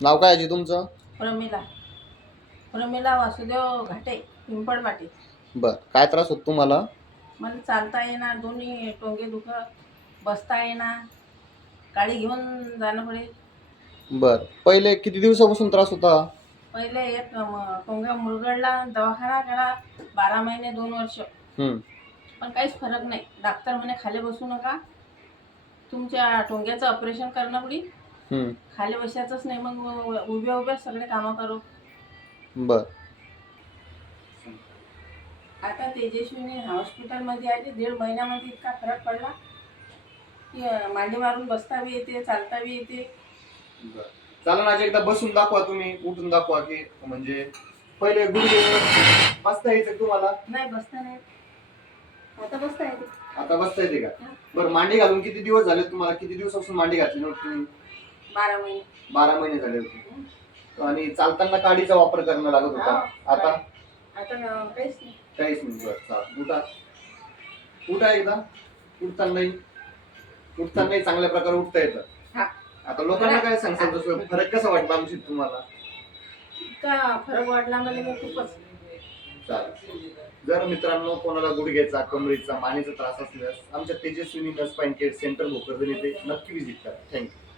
नाव काय आजी तुमचं? प्रमिला. प्रमिला वासुदेव घाटे पिंपळवाटी बर काय त्रास होत तुम्हाला? मला चालता येणार दोन्ही टोंगे दुखत बसता येणार गाडी घेऊन जाणं पडे बर पहिले किती दिवसापासून त्रास होता? पहिले एक म- टोंगा मुरगडला दवाखाना केला बारा महिने दोन वर्ष. हम्म. पण काहीच फरक नाही. डॉक्टर म्हणे खाली बसू नका. तुमच्या टोंग्याचं ऑपरेशन करणं पडी. खाली बसायचंच नाही मग उभ्या उभ्या सगळे कामं करू. बर. आता तेजस्वीने हॉस्पिटलमध्ये आली दीड महिन्यामध्ये इतका फरक पडला की मांडी मारून बसता बी येते. चालता बी येते चालन आज एकदा बसून दाखवा तुम्ही उठून दाखवा की म्हणजे पहिले गुडघे बसता यायचं तुम्हाला? नाही बसता नाही आता बसता येते. आता बसता येते का? बरं मांडी घालून किती दिवस झाले तुम्हाला? किती दिवसापासून मांडी घातली नव्हती तुम्ही? बारा महिने. बारा महिने झाले होते. आणि चालताना काडीचा वापर करणं लागत होता. आता? काहीच नाही. काहीच नाही. बरं चाल. उठा. उठा एकदा. उठतानाही उठतानाही चांगल्या प्रकारे उठता येतं. हा. आता लोकांना काय सांगतात? तसं फरक कसा वाटला आमची तुम्हाला? इतका फरक वाटला मला खूपच. चालेल जर मित्रांनो कोणाला गुडघ्याचा कमरेचा मानेचा त्रास असल्यास आमच्या तेजस्विनी नस पॉईंट केअर सेंटर भोकरदन येथे नक्की विजिट करा. थँक्यू